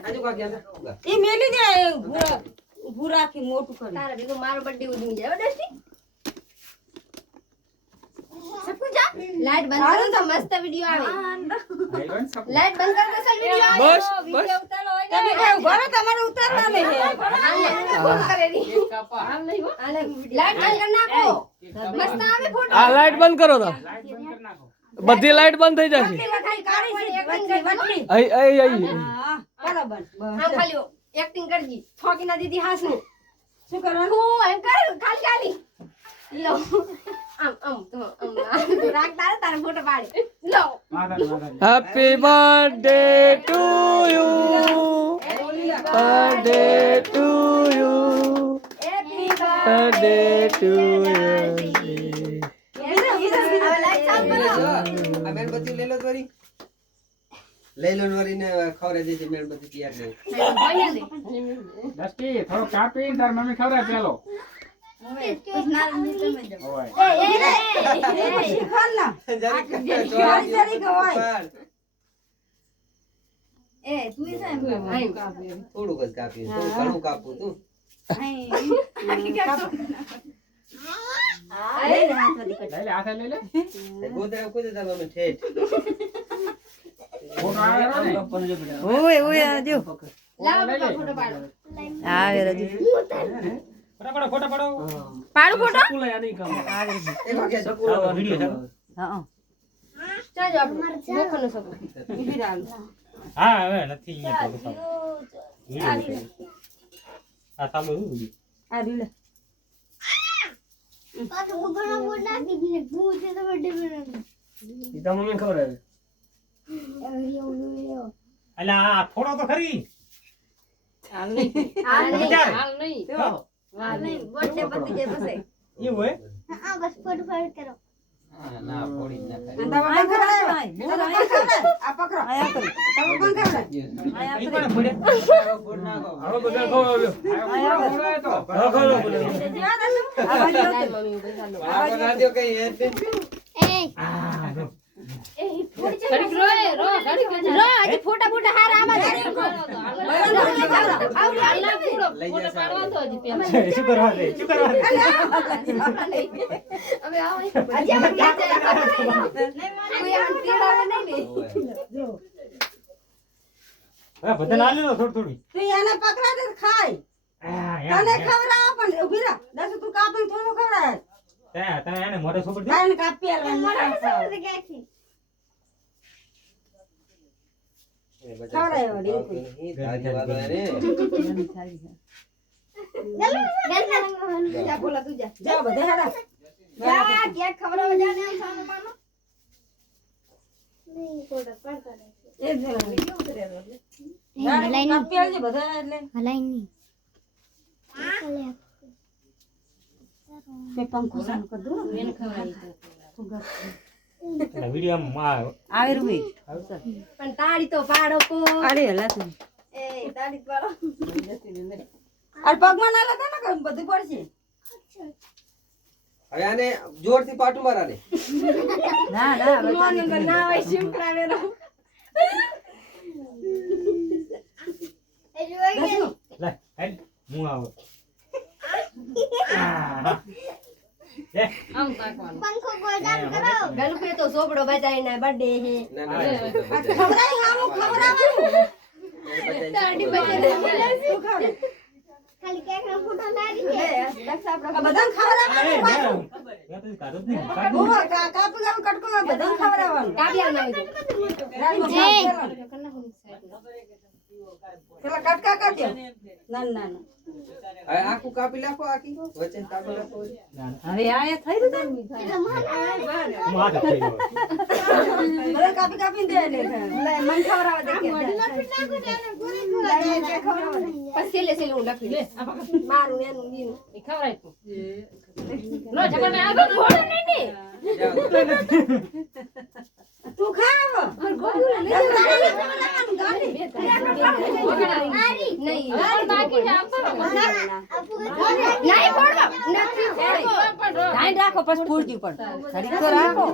આજુ કા ગયા એ મેલી દે ઉભું રાખી મોટું કરી તારા ભેગો મારો બર્થડે ઉજવી જાય ડસ્ટી સકુ જા લાઈટ બંધ કરો તો મસ્ત વિડિયો આવે લાઈટ બંધ કર તો સલ વિડિયો આવે બસ તમે કે ઉભા રહો તમારે ઉતારવા મે હે ફોન કરે ની હાલ નહીં હો લાઈટ બંધ કર નાખો મસ્ત આવે ફોટો આ લાઈટ બંધ કરો તો બધી લાઈટ બંધ થઈ જશે ખાલી કાળી છે વટલી આઈ આઈ આઈ હા બરાબર આમ ખાલી એક્ટિંગ કરજી ફોકી ના દીધી હાસનું શું કરવાનું હું એમ કર ખાલી લો આમ તો રાખ તારા ફોટો પાડે લો happy birthday to you birthday to you happy birthday to you હવે લાઈટ ચાલુ કરો આ મેણબત્તી લઈ લો તોરી લઈ લો વરીને ખવરે દે છે મેણબત્તી તૈયાર નહીં દસ્તી થોડો કાપીને તાર મમ્મી ખવડાવે પેલો થોડુંક જ કાપ્યું થોડું ઘણું કાપવું તું લઈ લે હાથે લઈ લે ગોદરા કોઈ દેતા મમ્મી ઠેઠ ફોટો આવ્યો ને ઓય ઓય આજો લાવો ફોટો પાડો આવે રજી ફટાફટ ફોટો પાડો પાડો ફોટો એ વાગે સકુલા વિડિયો હા ચાલો આપણે મોખનો સકો હા હવે નથી અહીંયા તો આ ચાલુ આ રીલે પાછો ગોગળો બોલ નાખી દીને ભૂતે તો બર્થડે બનાવી ઈ તો મમ્મી ખવડાવે અલા આ થોડો તો ખરી હાલ નહીં બર્થડે પતી જાય પછી એવું હે હા બસ ફોટો પાડ કરો હા ના ફોડી નાખાય આ પકડો આયા કરો તમે કોણ ખાવડા આયા ઈ કોને ફોડે ફોડ નાખો હવે બધા ખવડાવ્યો મમ્મી પૈસા લો આ બના દો કઈ હેર પે રો આજે ફોટા હારા આમાં લઈ જશે શું કરવા દે હવે આવો આજે આમ ક્યાં કોઈ આમ તેડાવે નહીં હવે બધા ના લો થોડી થોડી તું એને પકડા દે ખાય તને ખવડાવ પણ ઉભી રાખ દસ તું કાપી થોડું ખવડાય તને એને મોઢે સોપડ દે કાઈને કાપી આલવાનું ખવડાય વળી જા બોલા તું જા જા બધે હાડા જા કેક ખવડાવવા જા ને સાનો પાનો નહીં ફોટા પાડતા એ જ કાપી આલજે બધા એટલે મે પંખો ચાલુ કર દઉં મેન ખવડાવી વિડિયો માં આવે રૂઈ પણ તાળી તો પાડો કો અરે હલા તું એ તાળી પાડો અરે પગમાં ના લાગે ને કઈ બધું પડશે હવે આને જોરથી પાટું મારાને ના ના મોન તો ના હોય શિવ પ્રાવેરો એ જોઈ દસુ લે હેડ હું આવો પંખો કોઈ કામ કરો ગલપે તો સોપડો બજાઈને બર્થડે હે ના ના ખવડાઈ હામું ખવડાવવાનું તાળી બજાઈને તું ખવડે ખાલી કેક નો ફોટો લાવી દે દક્ષ આપણો આ બધાને ખવડાવવાનું પાછું કાઢો જ નહીં ઓહો કાપી ગામ કટકો બધાને ખવડાવવાનું કાવ્યા ના પેલા કટકા કરજો ના ના ના હવે આખું કાપી નાખો આખી વચ્ચે કાપી નાખો હવે આયા થઈ રહ્યું હું હાથ થઈ ગયો બધા કાપી કાપીને દે એટલે મન ખવડાવવા દે કે પછી લે હું લખી લે મારું એનું દીનું એ ખવડાય તું નો જમણે આગળ ફોડ નહીં તું ખાવ ગોગુલા લે ગાડી નહીં બાકી છે આપો નહીં પડવા નથી ધ્યાન રાખો પછી ફૂટતી પણ ઘડીક તો રાખો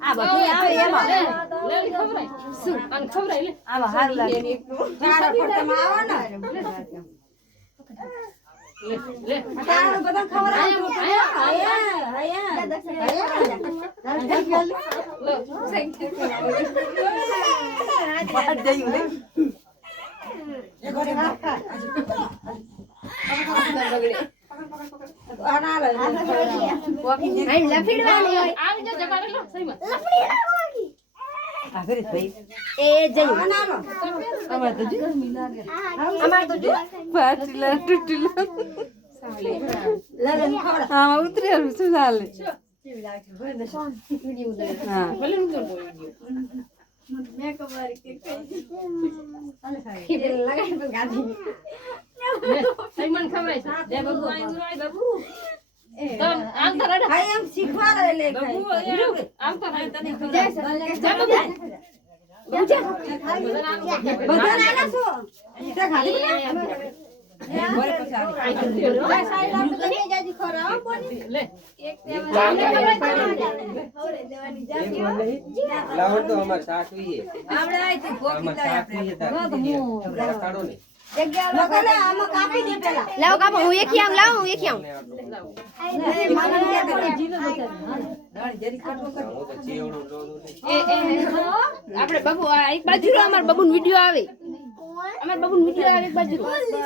આ બધું આવે એમાં લે ખવરાય શું અને ખવરાય લે આવા હાર લાગે ચાર પડતામાં આવો ને લે તારું બધા ખબર ઉતરેલું શું ચાલે લાવણ તો અમાર સાસવી છે અમાર સાસવી છે તારે કાઢો ને લાવો કાપો હું એક આમ લાવો હું એક આમ હું તો ચેવડો ડોલો આપણે બાબુ આ એક બાજુ અમાર બાબુનો વિડિયો આવે અમાર બાબુનો વિડિયો આવે એક બાજુ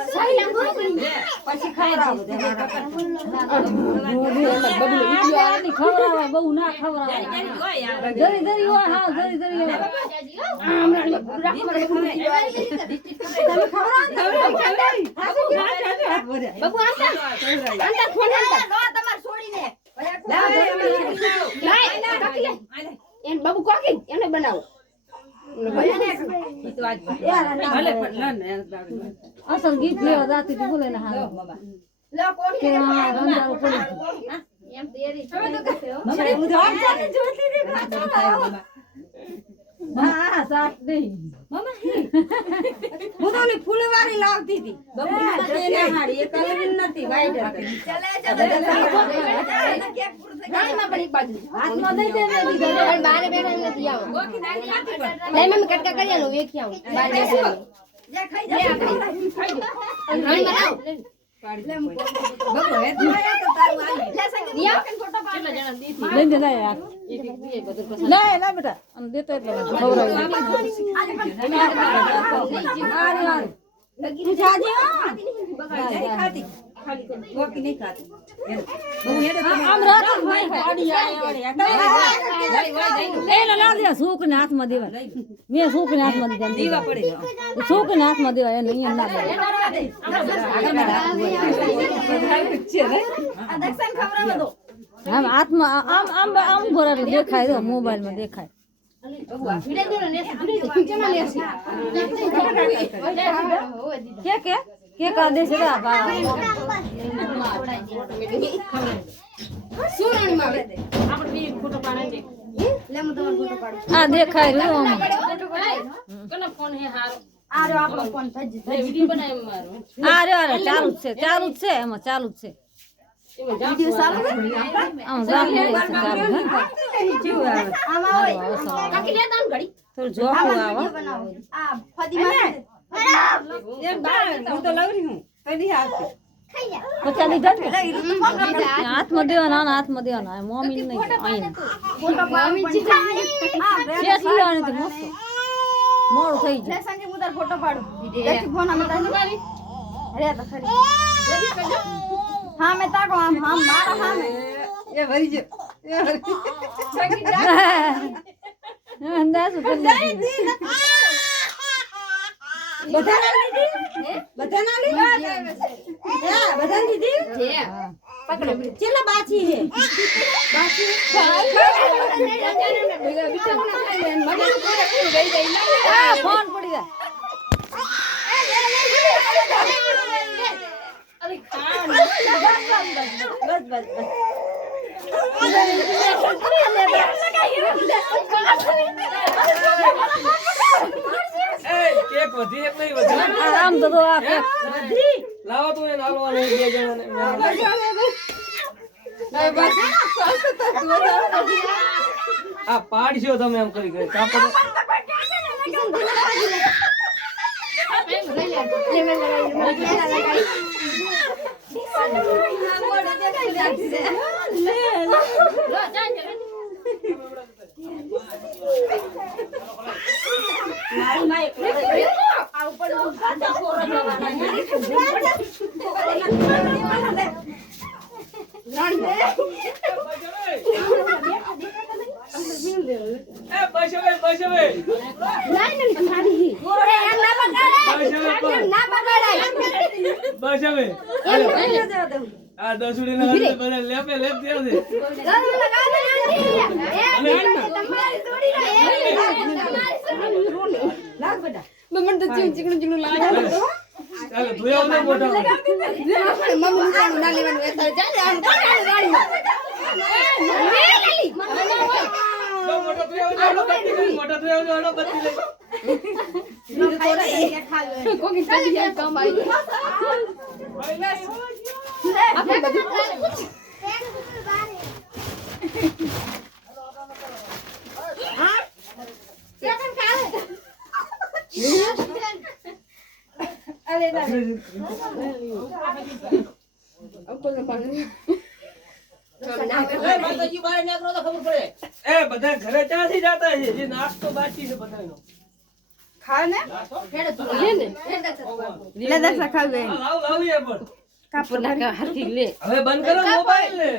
સારી આમ પછી ખવડાવો બાબુનો વિડિયો આવે ખવડાવે બહુ ના ખવડાવે જરી જરી હોય હા જરી જરી હોય બાબુ આંતા ફોન આંતા તમાર છોડીને એન બાબુ કોકી એને બનાવો અસલ ગીત લેવા જાતી હતી બોલે ને હા લો કોણ કે રંજાવ પડી એમ તેરી હવે તો હા સાથ નહીં હું તો ઓલી ફૂલવાળી લાવતી હતી એ કલર નથી વાઈટ હતી ગાડીમાં પણ એક બાજુ હાથમાં દઈ દે પણ બારે બેઠા એમ નથી આવો લઈ મમ્મી કટકા કરી આલો વેખી આવું બાર બેઠા લે ખાઈ જા ખાઈ દો રાણી બનાવ લઈ દે લે યાર લે લે બેટા અને દેતો એટલે ખવડાવી તું જાજે ખાતી કોકી નહીં ખાતી આમ રાત આડી એ લા લે સૂક ને હાથમાં દેવા મે સૂક ને હાથમાં દેવા પડે સૂક ને હાથમાં દેવા એને અહીંયા ના દે આમ હાથમાં આમ આમ આમ ભરે દેખાય તો મોબાઈલ માં દેખાય કે કા દે છે આ દેખાય રહ્યો અરે ચાલુ જ છે એમાં ચાલુ જ છે થોડું જોખું હાથમાં દેવાના હાથમાં દેવાના મમ્મી નહીં મોડું થઈ જાય ફોટો પાડું હા મેં તાકો આમ આમ મારા સામે એ ભરી જો અંદાજ બધા ના લીધી બધા લીધી પકડો ચેલા બાછી છે ફોન પડી જાય બસ બસ વધી એક નહીં વધી આમ તો આ એક લાવો તું એને હાલવાનું એક બે જણાને આ પાડશો તમે એમ કરી કરી કાપો તો. એ બસ હવે બસ હવે બસ હવે આ દસુડી ના હાથે બધા લેપે લેપ થયા છે ચાલો ધોયા ને મોટા મોટા ધોયા બત્તી લઈ એ બધા ઘરે ક્યાંથી જાતા છે જે નાસ્તો બાકી છે બધાનો લાવ લાવીએ પણ હવે બંધ કરો મોબાઈલ ને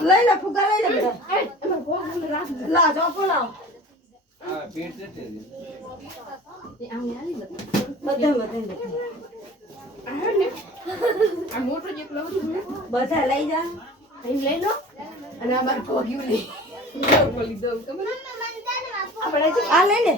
લઈ લે ફુગા લઈ લે લા જોપો લાવ હા પેટ છે બધા લઈ જા લઈ લો અને અમારે કોગ્યું લઈ આ લઈ લે